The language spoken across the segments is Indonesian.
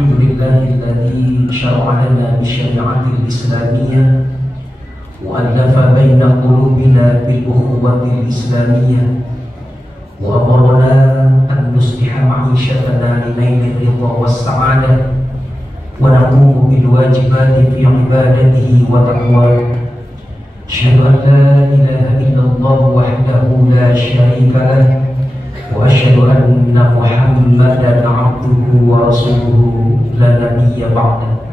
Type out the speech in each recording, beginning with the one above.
Alhamdulillahilladzi syara'a lana bisyari'atil islamiyah wa allafa baina qulubina bil ukhuwatil islamiyah wa amarna an nusliha ma'ishatana li nailil ridha was sa'adah wa naqumu bil wajibati fi ibadatihi wa taqwa. Asyhadu an la ilaha illallah wahdahu la syarika lah wa asyhadu anna Muhammadan abduhu wa rasuluhu la nabiyya ba'da.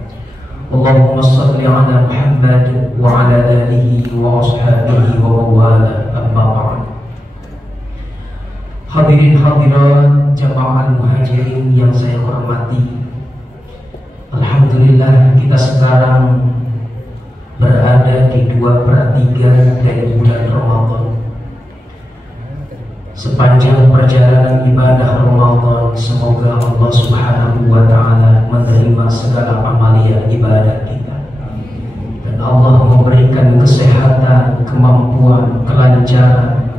Allahumma shalli ala Muhammad wa ala alihi wa ashabihi wa mawala, amma ba'd. Hadirin hadirat jamaah muhajirin yang saya hormati, alhamdulillah kita sekarang berada di 2/3 dari bulan Ramadan. Sepanjang perjalanan ibadah Ramadan, semoga Allah Subhanahu wa Ta'ala menerima segala amalia ibadah kita, dan Allah memberikan kesehatan, kemampuan, kelancaran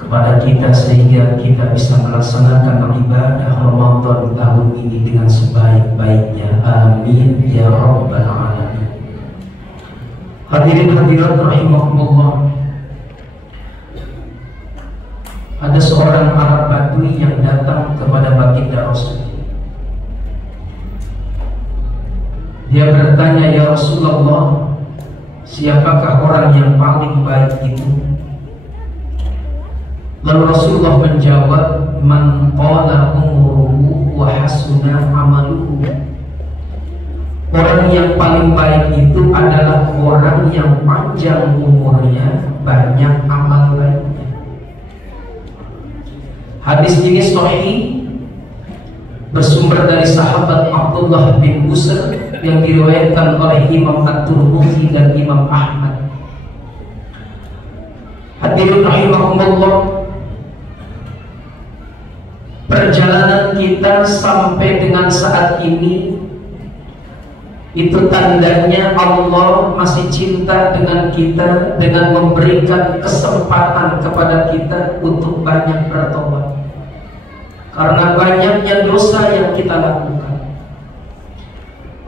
kepada kita sehingga kita bisa melaksanakan ibadah Ramadan tahun ini dengan sebaik-baiknya. Amin ya rabbal alamin. Hadirin hadirat rahimakumullah. Ada seorang Arab Badui yang datang kepada baginda Rasul. Dia bertanya, "Ya Rasulullah, siapakah orang yang paling baik itu?" Lalu Rasulullah menjawab, "Man qala umruhu wa hasuna amaluhu." Orang yang paling baik itu adalah orang yang panjang umurnya, banyak amal baiknya. Hadis ini sahih, bersumber dari sahabat Abdullah bin Busr yang diriwayatkan oleh Imam At-Tirmidzi dan Imam Ahmad. Hadirin rahimakumullah, perjalanan kita sampai dengan saat ini itu tandanya Allah masih cinta dengan kita, dengan memberikan kesempatan kepada kita untuk banyak bertobat karena banyaknya dosa yang kita lakukan.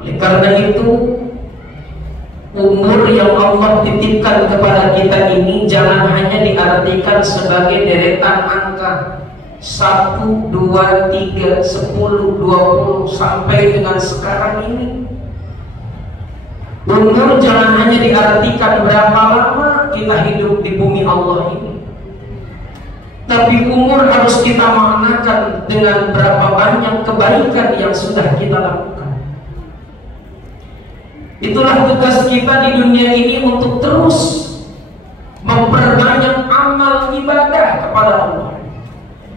Oleh karena itu, umur yang Allah titipkan kepada kita ini jangan hanya diartikan sebagai deretan angka 1, 2, 3, 10, 20 sampai dengan sekarang ini. Umur jangan hanya diartikan berapa lama kita hidup di bumi Allah ini, tapi umur harus kita maknakan dengan berapa banyak kebaikan yang sudah kita lakukan. Itulah tugas kita di dunia ini, untuk terus memperbanyak amal ibadah kepada Allah,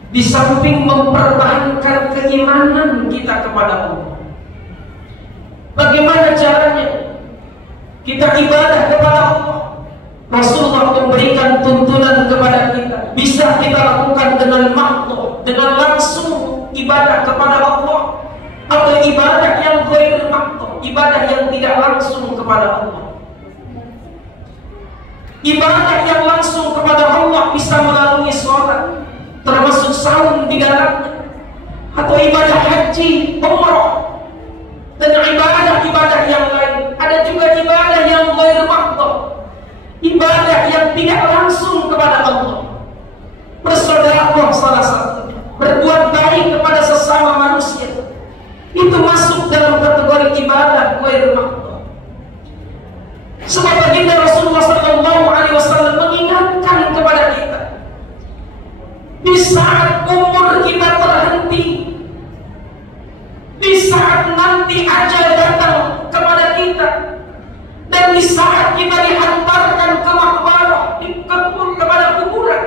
di samping mempertahankan keimanan kita kepada Allah. Bagaimana caranya kita ibadah kepada Allah? Rasulullah memberikan tuntunan kepada kita. Bisa kita lakukan dengan makhluk, dengan langsung ibadah kepada Allah, atau ibadah yang ghair makhluk, ibadah yang tidak langsung kepada Allah. Ibadah yang langsung kepada Allah bisa melalui sholat, termasuk saum di dalamnya, atau ibadah haji, umrah, dan ibadah-ibadah yang lain. Ada juga ibadah yang ghair makhluk, ibadah yang tidak langsung kepada Allah. Bersedekah salah satunya, berbuat baik kepada sesama manusia, itu masuk dalam kategori ibadah ghair makhluk. Sebab baginda Rasulullah SAW mengingatkan kepada kita, di saat umur kita terhenti, di saat nanti ajal datang kepada kita, dan di saat kita dihantarkan ke makbarah, kepada kuburan,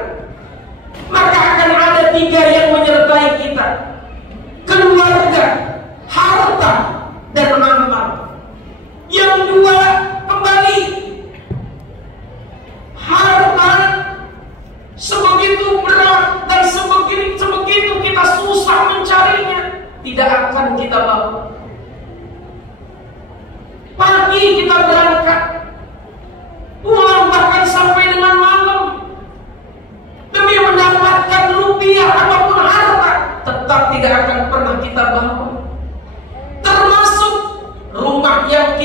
maka akan ada 3 yang menyertai kita: keluarga, harta, dan amal. Yang 2 kembali. Harta sebegitu berat dan sebegitu kita susah mencarinya, tidak akan kita bawa. Pagi kita berangkat, pulang bahkan sampai dengan malam, demi mendapatkan rupiah ataupun harta, tetap tidak akan pernah kita bawa.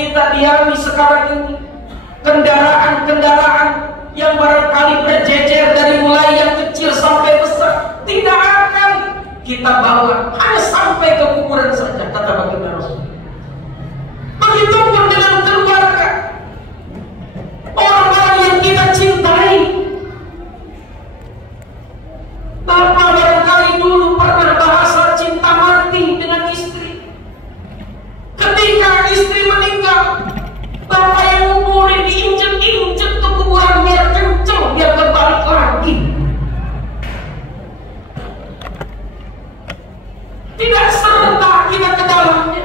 kita dialami sekarang ini, kendaraan-kendaraan yang barangkali berjejer dari mulai yang kecil sampai besar, tidak akan kita bawa, hanya sampai ke kuburan saja, kata baginda Rasul. Begitupun dengan keluarga, orang-orang yang kita cintai. Bapak barangkali dulu pernah bahasa cinta mati dengan istri. Ketika istri meninggal, bapak yang nguburin diinjek-injek ke kuburan biar kenceng, biar berbalik lagi. Tidak serta kita ke dalamnya.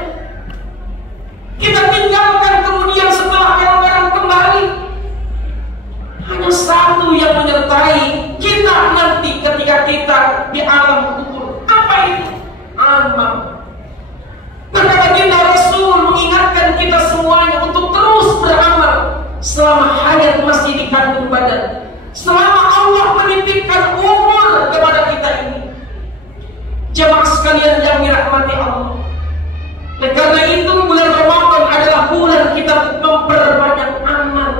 Kita tinggalkan kemudian setelah orang-orang kembali. Hanya satu yang menyertai kita nanti ketika kita di alam kubur. Apa itu? Amal. Maka baginda Rasul mengingatkan kita semuanya untuk terus beramal selama hayat masih di kandung badan, selama Allah menitipkan umur kepada kita ini. Jemaah sekalian yang dirahmati Allah, oleh karena itu bulan Ramadan adalah bulan kita memperbanyak amal,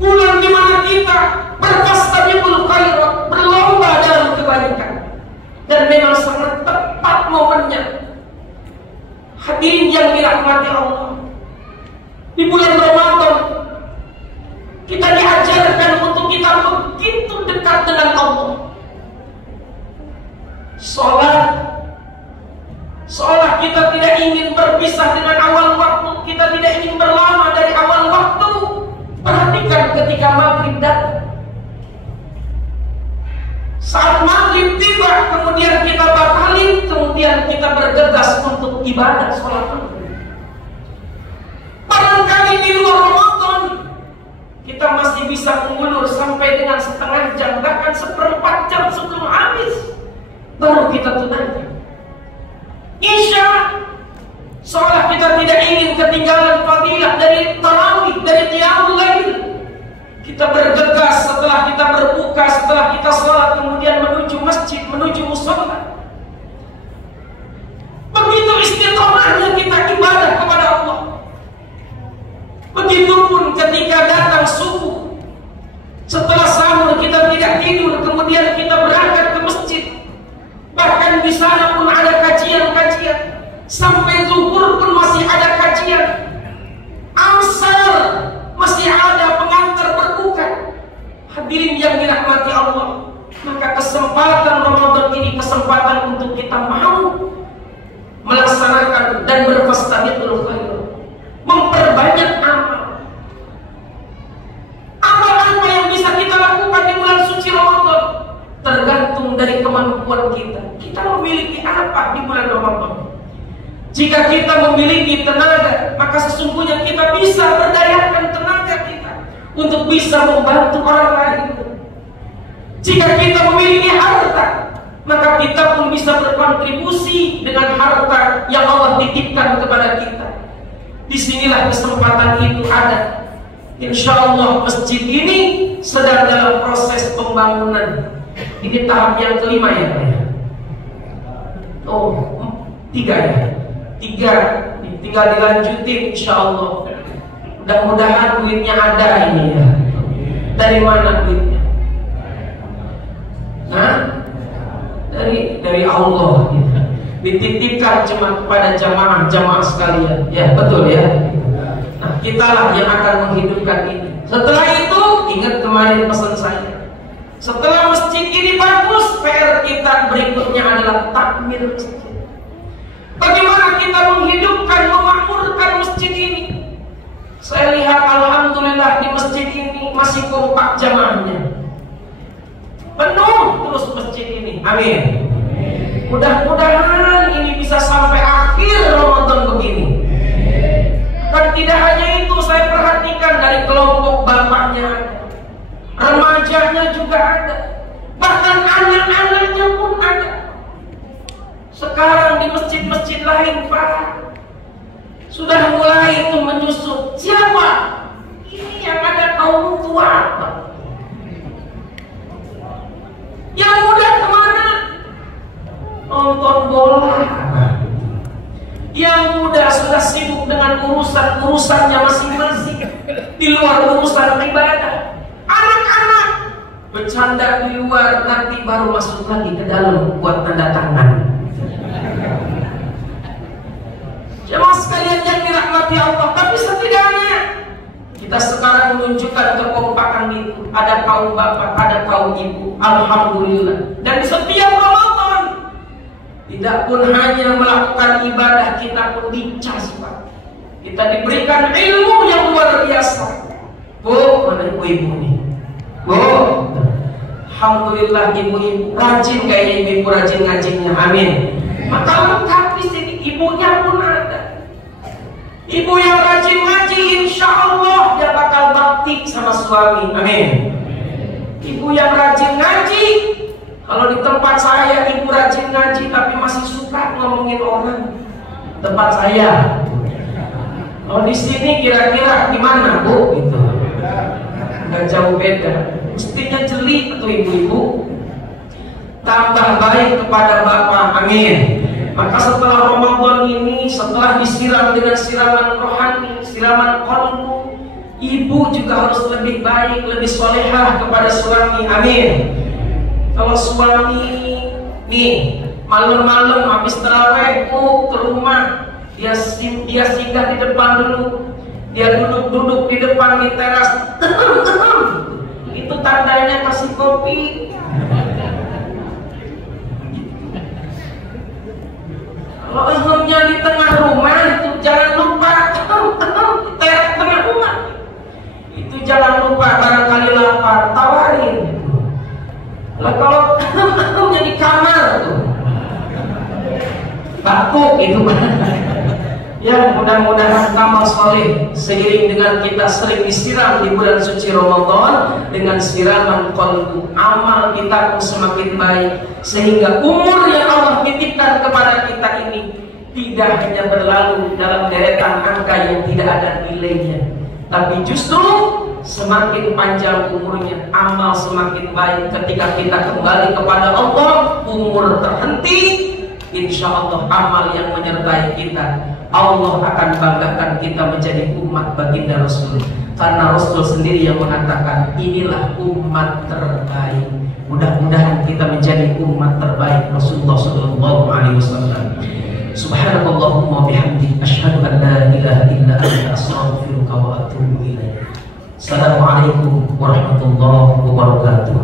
bulan di mana kita berfastabiqul khairat, berlomba dalam kebaikan, dan memang sangat tepat momennya. Hadirin yang dirahmati Allah, di bulan Ramadan kita diajarkan untuk kita begitu dekat dengan Allah. Seolah kita tidak ingin berpisah dengan awal waktu, kita tidak ingin berlama dari awal waktu. Perhatikan ketika maghrib datang, saat maghrib tiba, kemudian kita batalin, kemudian kita bergegas untuk ibadah sholat maghrib. Barangkali di luar Ramadan kita masih bisa mengulur sampai dengan setengah jam, bahkan seperempat jam sebelum habis, baru kita tunaikan Isya. Seolah kita tidak ingin ketinggalan fadilah dari tarawih, dari qiyamul lail. Kita bergegas setelah kita berbuka, setelah kita sholat, kemudian menuju masjid, menuju mushola. Begitu istiqomahnya kita ibadah kepada Allah. Begitupun ketika datang subuh, setelah sahur kita tidak tidur, kemudian kita berangkat ke masjid. Bahkan di sana pun ada kajian-kajian. Sampai zuhur pun masih ada kajian. Asar masih ada pengantar berbuka. Hadirin yang dirahmati Allah, maka kesempatan Ramadan ini kesempatan untuk kita mau melaksanakan dan berfastabiqul khairat, memperbanyak amal. Apa yang bisa kita lakukan di bulan suci Ramadan tergantung dari kemampuan kita. Kita memiliki apa di bulan Ramadan? Jika kita memiliki tenaga, maka sesungguhnya kita bisa berdayakan tenaga kita untuk bisa membantu orang lain. Jika kita memiliki harta, maka kita pun bisa berkontribusi dengan harta yang Allah titipkan kepada kita. Disinilah kesempatan itu ada. Insya Allah masjid ini sedang dalam proses pembangunan. Ini tahap yang kelima ya Pak ya? Oh, 3 ya? 3, tinggal dilanjutin insya Allah. Mudah-mudahan duitnya ada ini ya. Dari mana duitnya? Nah, dari Allah gitu. Dititipkan cuma kepada jamaah sekalian. Ya betul ya. Nah, kitalah yang akan menghidupkan ini. Setelah itu, ingat kemarin pesan saya, setelah masjid ini bagus, PR kita berikutnya adalah takmir masjid. Bagaimana kita menghidupkan, memakmurkan masjid ini? Saya lihat alhamdulillah di masjid ini masih kompak jamaahnya, penuh terus masjid ini. Amin. Mudah-mudahan ini bisa sampai akhir Ramadan begini. Dan tidak hanya itu, saya perhatikan dari kelompok bapaknya ada, remajanya juga ada, bahkan anak-anaknya pun ada. Sekarang di masjid-masjid lain Pak, sudah mulai itu menyusup. Siapa? Ini yang ada kaum tua Pak. Yang muda kemana? Nonton bola. Yang muda sudah sibuk sibuk dengan urusannya masing-masing di luar urusan ibadah. Anak-anak bercanda di luar, nanti baru masuk lagi ke dalam buat tanda tangan. Jemaah sekalian yang dirahmati Allah, tapi setidaknya kita sekarang menunjukkan kekompakan itu. Ada kaum bapak, ada kaum ibu, alhamdulillah. Dan setiap Ramadan tidak pun hanya melakukan ibadah, kita pun dicas, Pak. Kita diberikan ilmu yang luar biasa. Bu, mana ibu-ibu nih? Bu, alhamdulillah ibu-ibu rajin, kayaknya ibu-ibu rajin ngajinya, amin. Maka lengkap di sini, ibunya pun ada. Ibu yang rajin ngaji, insya Allah dia bakal bakti sama suami, amin. Ibu yang rajin ngaji, kalau di tempat saya ibu rajin ngaji tapi masih suka ngomongin orang, tempat saya. Kalau di sini kira-kira gimana, Bu? Gitu. Nggak jauh beda. Mestinya jeli tuh ibu-ibu. Tambah baik kepada bapak, amin. Maka setelah Ramadan ini, setelah disiram dengan siraman rohani, siraman qalbu, ibu juga harus lebih baik, lebih solehah kepada suami, amin. Kalau suami nih malam-malam habis tarawih ke rumah, dia singgah di depan dulu, dia duduk di depan di teras, itu tandanya kasih kopi. Kalau ehemnya di tengah rumah, itu jangan lupa teras tengah rumah, itu jangan lupa, barangkali lapar tawarin. Lah kalau ehemnya di kamar tuh batuk itu. Ya, mudah-mudahan amal soleh seiring dengan kita sering disiram di bulan suci Ramadan dengan siraman qalbu, amal kita pun semakin baik, sehingga umur yang Allah titipkan kepada kita ini tidak hanya berlalu dalam deretan angka yang tidak ada nilainya, tapi justru semakin panjang umurnya, amal semakin baik. Ketika kita kembali kepada Allah, umur terhenti, insya Allah amal yang menyertai kita, Allah akan banggakan kita menjadi umat baginda Rasul. Karena Rasul sendiri yang mengatakan, inilah umat terbaik. Mudah-mudahan kita menjadi umat terbaik Rasulullah SAW. Subhanallahumma bihamdi, asyhadu an la ilaha illa anta, astaghfiruka wa atubu ilaik. Assalamualaikum warahmatullahi wabarakatuh.